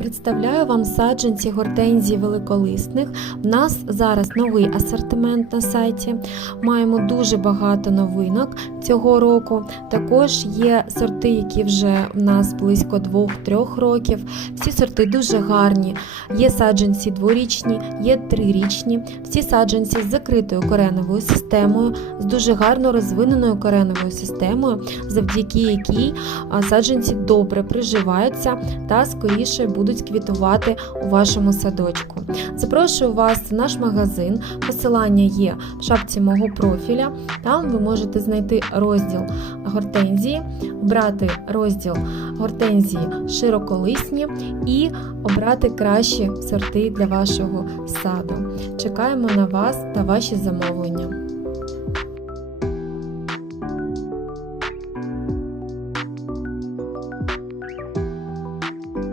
Представляю вам саджанці гортензій великолисних. У нас зараз новий асортимент на сайті. Маємо дуже багато новинок цього року. Також є сорти, які вже в нас близько 2-3 років. Всі сорти дуже гарні. Є саджанці дворічні, є трирічні. Всі саджанці з закритою кореновою системою, з дуже гарно розвиненою кореновою системою, завдяки якій саджанці добре приживаються та скоріше будуть квітувати у вашому садочку. Запрошую вас в наш магазин. Посилання є в шапці мого профіля. Там ви можете знайти розділ гортензії, обрати розділ гортензії широколисні і обрати кращі сорти для вашого саду. Чекаємо на вас та ваші замовлення.